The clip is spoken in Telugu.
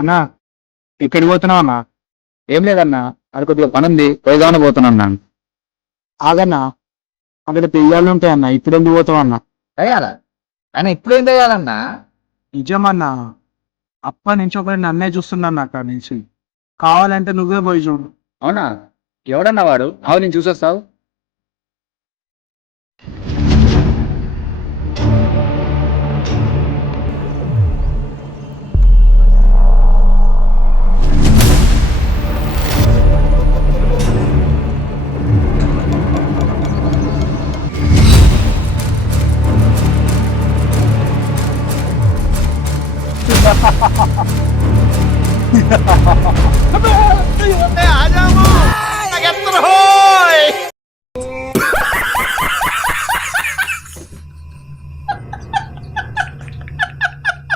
అన్నా ఎక్కడికి పోతున్నావు అన్నా? ఏం లేదన్నా, అది కొద్దిగా పని ఉంది, పోయిదామని పోతున్నాను నేను. ఆగన్నా, అక్కడ పెయ్యాలు ఉంటాయన్నా, ఇప్పుడు ఎందుకు పోతావు అన్నా? అయ్యాలా ఆయన ఇప్పుడేం చేయాలన్నా? నిజమన్నా, అప్పటి నుంచి ఒకటి నన్నే చూస్తున్నాను అక్కడ నుంచి. కావాలంటే నువ్వే పోయి చూడు. అవునా? ఎవడన్నా వాడు? అవును, నేను చూసొస్తావు. आ जाओ, क्या कहते हो?